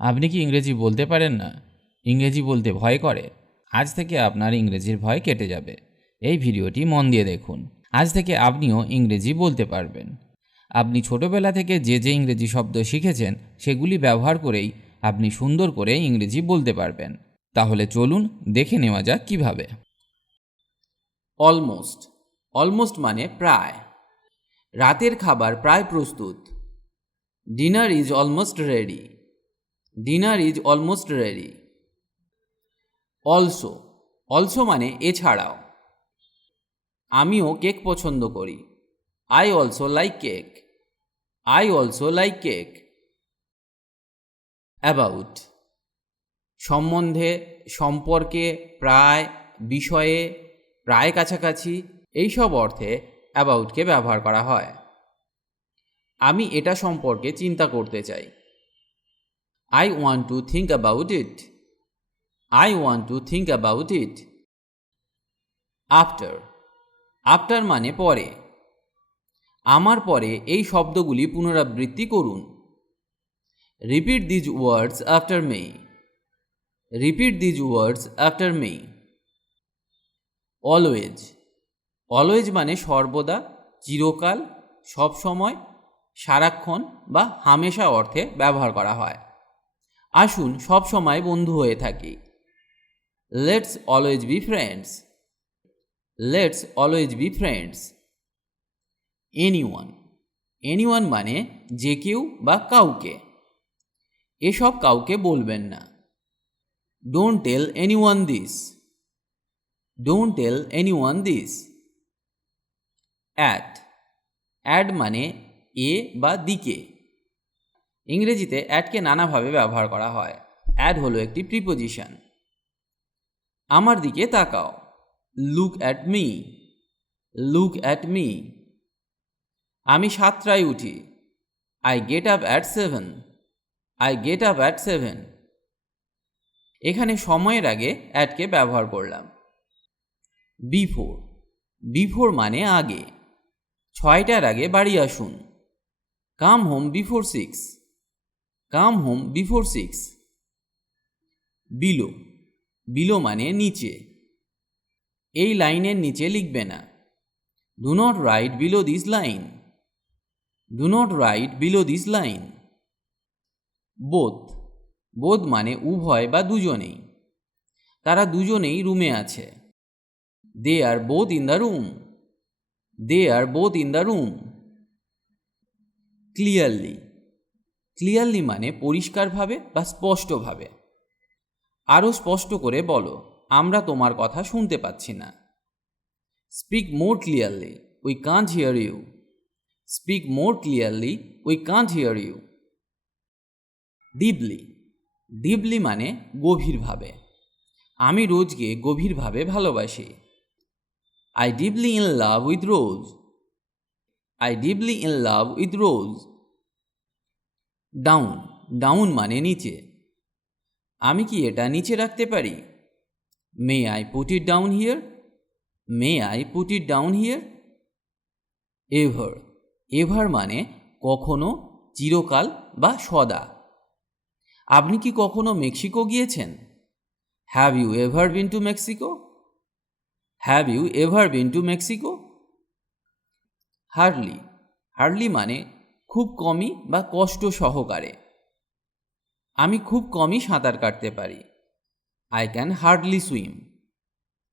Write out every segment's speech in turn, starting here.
আপনি কি ইংরেজি বলতে পারেন না? ইংরেজি বলতে ভয় করে? আজ থেকে আপনার ইংরেজির ভয় কেটে যাবে। এই ভিডিওটি মন দিয়ে দেখুন। আজ থেকে আপনিও ইংরেজি বলতে পারবেন। আপনি ছোটবেলা থেকে যে যে ইংরেজি শব্দ শিখেছেন সেগুলি ব্যবহার করেই আপনি সুন্দর করে ইংরেজি বলতে পারবেন। তাহলে চলুন দেখে নেওয়া যাক কিভাবে। অলমোস্ট। অলমোস্ট মানে প্রায়। রাতের খাবার প্রায় প্রস্তুত। Dinner is almost ready. Dinner is almost ready. Also. Also মানে এছাড়াও। আমিও কেক পছন্দ করি। I also like cake. I also like cake. About. সম্বন্ধে, সম্পর্কে, প্রায়, বিষয়ে, প্রায় কাছাকাছি এইসব অর্থে অ্যাবাউটকে ব্যবহার করা হয়। আমি এটা সম্পর্কে চিন্তা করতে চাই। I want to think about it. I want to think about it. After. After মানে পরে। আমার পরে এই শব্দগুলি পুনরাবৃত্তি করুন। Repeat these words after me. Repeat these words after me. Always. Always মানে সর্বদা, চিরকাল, সব সময়, সারাক্ষণ বা হামেশা অর্থে ব্যবহার করা হয়। আসুন সব সময় বন্ধু হয়ে থাকি। Let's always be friends. Let's always be friends. Anyone. Anyone মানে যে কেউ বা কাউকে। এসব কাউকে বলবেন না। Don't tell anyone this. Don't tell anyone this. At. At মানে এ বা দিকে। ইংরেজিতে অ্যাডকে নানাভাবে ব্যবহার করা হয়। অ্যাড হলো একটি প্রিপোজিশন। আমার দিকে তাকাও। Look at me. Look at me. আমি 7টায় উঠি। I get up at 7। I get up at 7। এখানে সময়ের আগে অ্যাটকে ব্যবহার করলাম। বিফোর। বিফোর মানে আগে। 6টার আগে বাড়ি আসুন। Come home before 6। Come home before 6। Below. Below মানে নিচে। এই লাইনের নিচে লিখবে না। Do not write below this line. Do not write below this line. Both. Both মানে উভয় বা দুজনেই। তারা দুজনেই রুমে আছে। They are both in the room. They are both in the room. Clearly. Clearly মানে পরিষ্কারভাবে বা স্পষ্টভাবে। আরও স্পষ্ট করে বলো, আমরা তোমার কথা শুনতে পাচ্ছি না। Speak more clearly, we can't hear you. Speak more clearly, we can't hear you. Deeply. Deeply মানে গভীরভাবে। আমি রোজকে গভীরভাবে ভালোবাসি। I deeply in love with Rose. I deeply in love with Rose. Down. Down মানে নিচে। আমি কি এটা নিচে রাখতে পারি? May I put it down here. May I put it down here. Ever. Ever মানে কখনো, চিরকাল বা সদা। আপনি কি কখনো মেক্সিকো গিয়েছেন? Have you ever been to Mexico? Have you ever been to Mexico? Hardly. Hardly মানে খুব কমই বা কষ্ট সহকারে। আমি খুব কমই সাঁতার কাটতে পারি। I can hardly swim.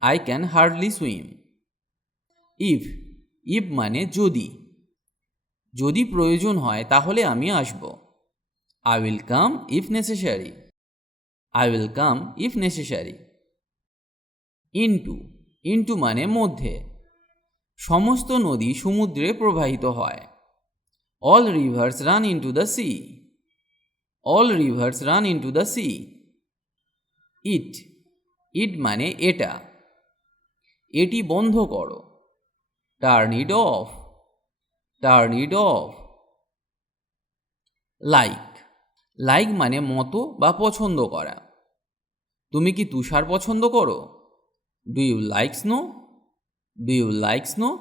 I can hardly swim. If. If মানে যদি। যদি প্রয়োজন হয় তাহলে আমি আসব। I will come if necessary. I will come if necessary. Into. Into মানে মধ্যে। সমস্ত নদী সমুদ্রে প্রবাহিত হয়। All rivers run into the sea. All rivers run into the sea. It. It মানে এটা। এটি বন্ধ করো। Turn it off. Turn it off. Like. Like মানে মতো বা পছন্দ করা। তুমি কি তুষার পছন্দ করো? Do you like snow? Do you like snow?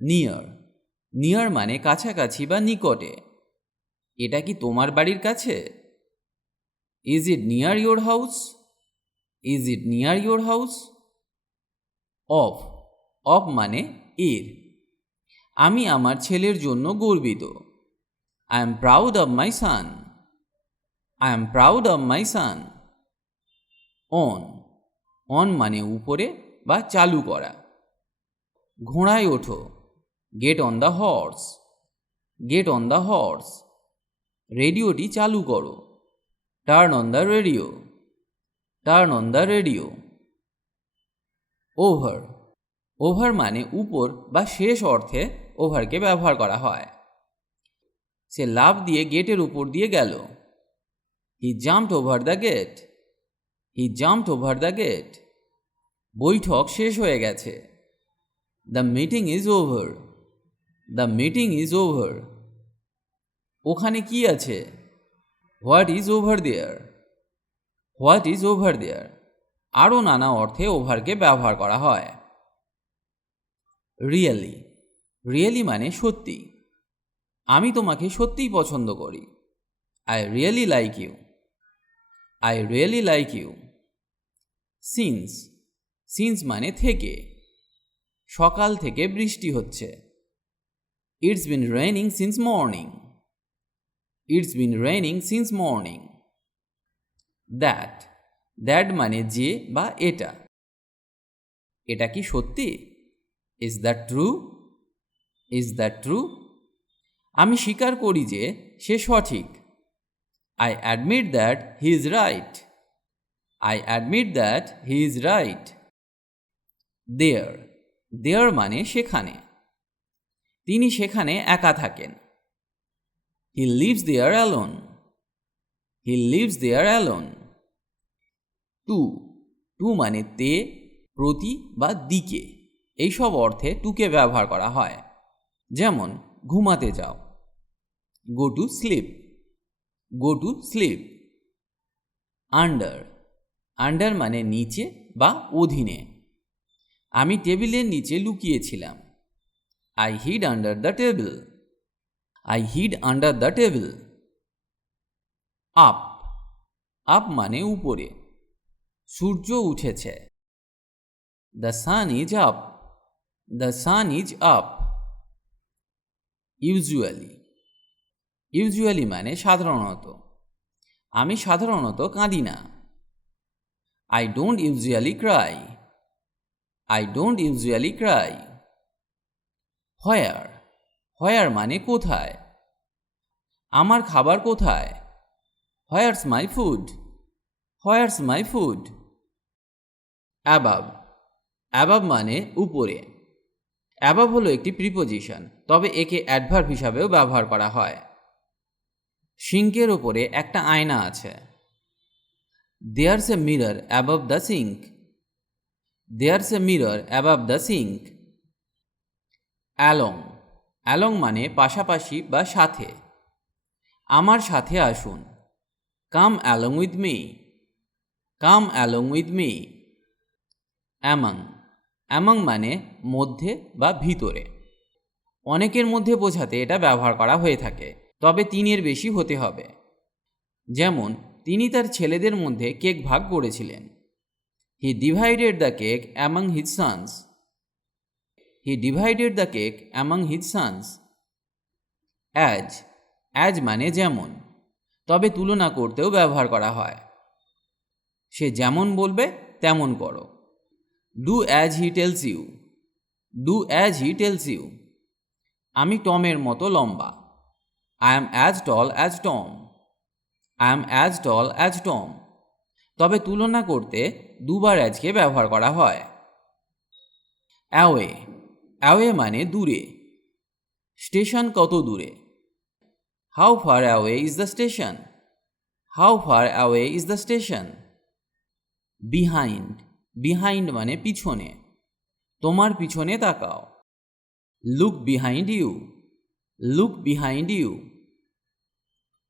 Near. Near মানে কাছাকাছি বা নিকটে। এটা কি তোমার বাড়ির কাছে? Is it near your house? Is it near your house? Of, of মানে এর। আমি আমার ছেলের জন্য গর্বিত। I am proud of my son. I am proud of my son. On, on মানে উপরে বা চালু করা। ঘোড়ায় ওঠো, get on the horse. Get on the horse. রেডিওটি চালু করো, turn on the radio. Turn on the radio. Over, over মানে উপর বা শেষ অর্থে ওভারকে ব্যবহার করা হয়। সে লাফ দিয়ে গেটের উপর দিয়ে গেল। He jumped over the gate. He jumped over the gate. বৈঠক শেষ হয়ে গেছে। The meeting is over. The meeting is over. ওখানে কি আছে? What is over there. What is over there. আরও নানা অর্থে ওভারকে ব্যবহার করা হয়। রিয়েলি, রিয়েলি মানে সত্যি। আমি তোমাকে সত্যিই পছন্দ করি। I really like you. I really like you. Since, since মানে থেকে। সকাল থেকে বৃষ্টি হচ্ছে। It's been raining since morning. It's been raining since morning. That, that মানে যে বা এটা। এটা কি সত্যি? Is that true? Is that true? আমি স্বীকার করি যে সে সঠিক। I admit that he is right. I admit that he is right. There, there মানে সেখানে। তিনি সেখানে একা থাকেন। He lives there alone. He lives there alone. To, to মানে তে, প্রতি বা দিকে। এইসব অর্থে টুকে ব্যবহার করা হয়। যেমন ঘুমাতে যাও, go to sleep. Go to sleep. Under, under মানে নিচে বা অধীনে। আমি টেবিলের নিচে লুকিয়েছিলাম। I hid under the table. I hid under the table. Up, up মানে উপরে। সূর্য উঠেছে। The sun is up. The sun is up. Usually, usually মানে সাধারণত। আমি সাধারণত কাঁদি না। I don't usually cry. I don't usually cry. Where, where মানে কোথায়। আমার খাবার কোথায়? হোয়ারস মাই ফুড। হোয়ারস my food. অ্যাবাব, অ্যাবাব মানে উপরে। অ্যাবাব হলো একটি প্রিপোজিশন, তবে একে অ্যাডভার্ব হিসাবেও ব্যবহার করা হয়। সিঙ্কের ওপরে একটা আয়না আছে। There's a mirror above the sink. There's a mirror above the sink. Along, along মানে পাশাপাশি বা সাথে। আমার সাথে আসুন। Come along with me. Come along with me. Among, among মানে মধ্যে বা ভিতরে। অনেকের মধ্যে বোঝাতে এটা ব্যবহার করা হয়ে থাকে, তবে তিনের বেশি হতে হবে। যেমন তিনি তার ছেলেদের মধ্যে কেক ভাগ করেছিলেন। হি divided the cake among his sons. He divided the cake among his sons. As, as মানে যেমন, তবে তুলনা করতেও ব্যবহার করা হয়। সে যেমন বলবে তেমন করো। Do as he tells you. Do as he tells you. আমি টমের মতো লম্বা। I am as tall as Tom. I am as tall as Tom. তবে তুলনা করতে দুবার অ্যাজকে ব্যবহার করা হয়। অ্যাওয়ে, অ্যাওয়ে মানে দূরে। স্টেশন কত দূরে? How far away is the station. How far away is the station. Behind, behind মানে পিছনে। তোমার পিছনে তাকাও। Look behind you. Look behind you.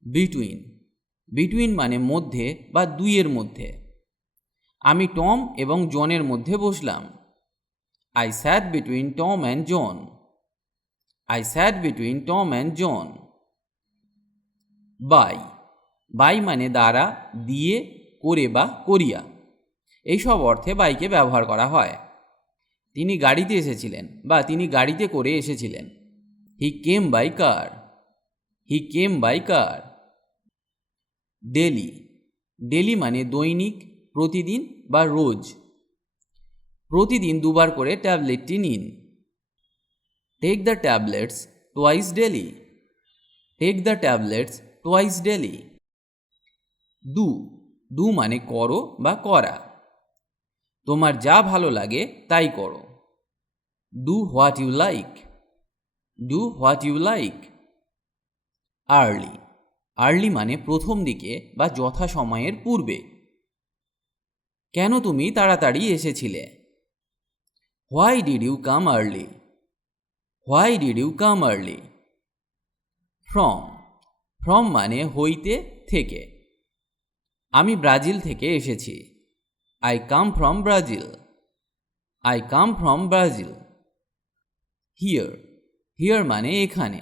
Between, between মানে মধ্যে বা দুইয়ের মধ্যে। আমি টম এবং জনের মধ্যে বসলাম। I sat between Tom and John. I sat between Tom and John. By, by মানে দ্বারা, দিয়ে, করে বা করিয়া, এইসব অর্থে বাইকে ব্যবহার করা হয়। তিনি গাড়িতে এসেছিলেন বা তিনি গাড়িতে করে এসেছিলেন। He came by car. He came by car. Daily. Daily মানে দৈনিক, প্রতিদিন বা রোজ। প্রতিদিন দুবার করে ট্যাবলেটটি নিন। Take the tablets twice daily. Take the tablets twice daily. Do. Do মানে করো বা করা। তোমার যা ভালো লাগে তাই করো। Do what you like. Do what you like. Early. Early মানে প্রথম দিকে বা যথাসময়ের পূর্বে। কেন তুমি তাড়াতাড়ি এসেছিলে? Why did you come early. Why did you come early. From. From মানে হইতে, থেকে। আমি ব্রাজিল থেকে এসেছি। I come from Brazil. I come from Brazil. Here. Here মানে এখানে।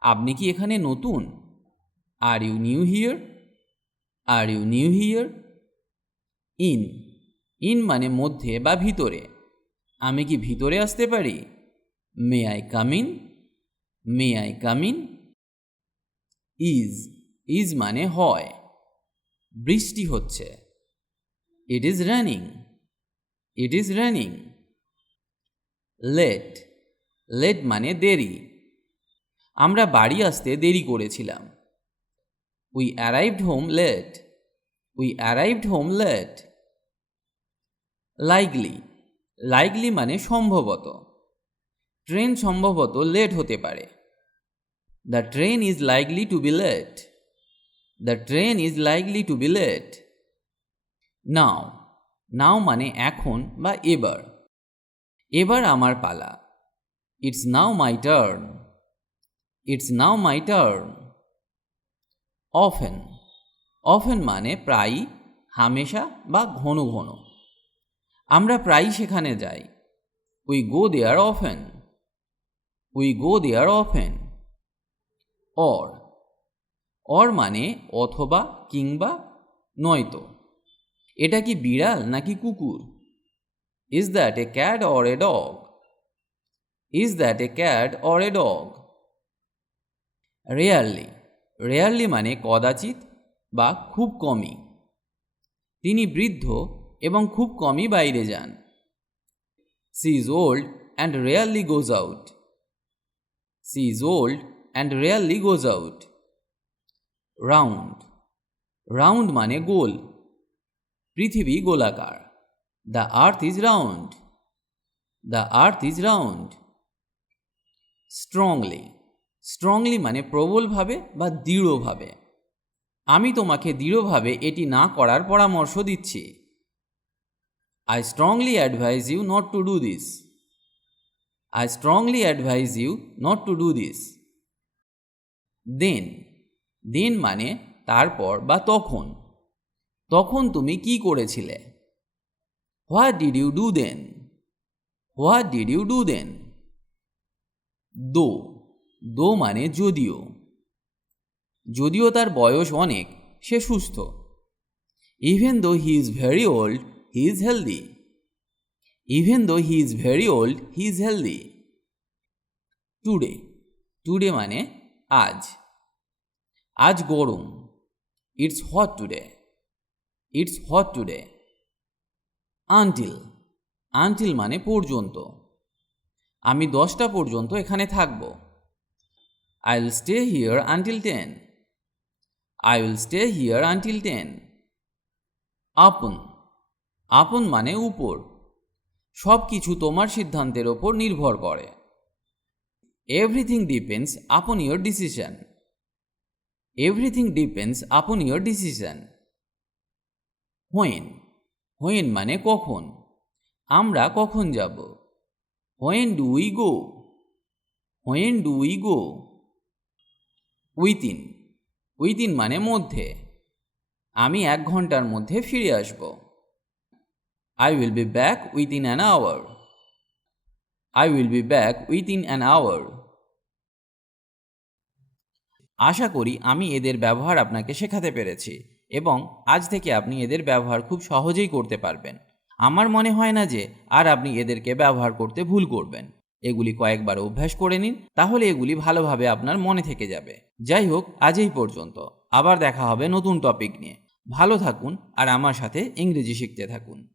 আপনি কি এখানে নতুন? Are you new here. Are you new here. In. In মানে মধ্যে বা ভিতরে। আমি কি ভিতরে আসতে পারি? May I come in. May I come in. Is. Is মানে হয়। বৃষ্টি হচ্ছে। It is running. It is running. Late. Late মানে দেরি। আমরা বাড়ি আসতে দেরি করেছিলাম। We arrived home late. We arrived home late. Likely. Likely মানে সম্ভবত। ট্রেন সম্ভবত লেট হতে পারে। The train is likely to be late. The train is likely to be late. Now. Now মানে এখন বা এবার। এবার আমার পালা। It's now my turn. It's now my turn. Often. Often মানে প্রায়ই, হামেশা বা ঘন ঘন। আমরা প্রায়ই সেখানে যাই। We go there often. We go there often. Or. Or মানে অথবা, কিংবা, নয়তো। এটা কি বিড়াল নাকি কুকুর? Is that a cat or a dog? Is that a cat or a dog? Rarely. Rarely মানে কদাচিৎ বা খুব কমই। তিনি বৃদ্ধ এবং খুব কমই বাইরে যান। She is old and rarely goes out. She is old and rarely goes out. Round. Round মানে গোল। পৃথিবী গোলাকার। The earth is round. The earth is round. Strongly. Strongly মানে প্রবলভাবে বা দৃঢ়ভাবে। আমি তোমাকে দৃঢ়ভাবে এটি না করার পরামর্শ দিচ্ছি। I strongly advise you not to do this. I strongly advise you not to do this. Then. Then মানে তারপর বা তখন। তখন তুমি কি করেছিলে? What did you do then? What did you do then? Though. Though মানে যদিও। যদিও তার বয়স অনেক, সে সুস্থ। Even though he is very old, he is healthy. Even though he is very old, he is healthy. Today. Today মানে আজ। আজ গরম। It's hot today. It's hot today. Until. Until মানে পর্যন্ত। আমি 10টা পর্যন্ত এখানে থাকব। I'll stay here until 10. I will stay here until 10. আপন। আপন মানে উপর। সব কিছু তোমার সিদ্ধান্তের ওপর নির্ভর করে। Everything depends upon your decision. Everything depends upon your decision. When. When মানে কখন। আমরা কখন যাব? When do we go? When do we go? Within. Within মানে মধ্যে। আমি 1 ঘন্টার মধ্যে ফিরে আসব। I will be back within an hour. I will be back within an hour. আশা করি আমি এদের ব্যবহার আপনাকে শেখাতে পেরেছি এবং আজ থেকে আপনি এদের ব্যবহার খুব সহজেই করতে পারবেন। আমার মনে হয় না যে আর আপনি এদেরকে ব্যবহার করতে ভুল করবেন। এগুলি কয়েকবার অভ্যাস করে নিন, তাহলে এগুলি ভালোভাবে আপনার মনে থেকে যাবে। যাই হোক, আজ এই পর্যন্ত। আবার দেখা হবে নতুন টপিক নিয়ে। ভালো থাকুন আর আমার সাথে ইংরেজি শিখতে থাকুন।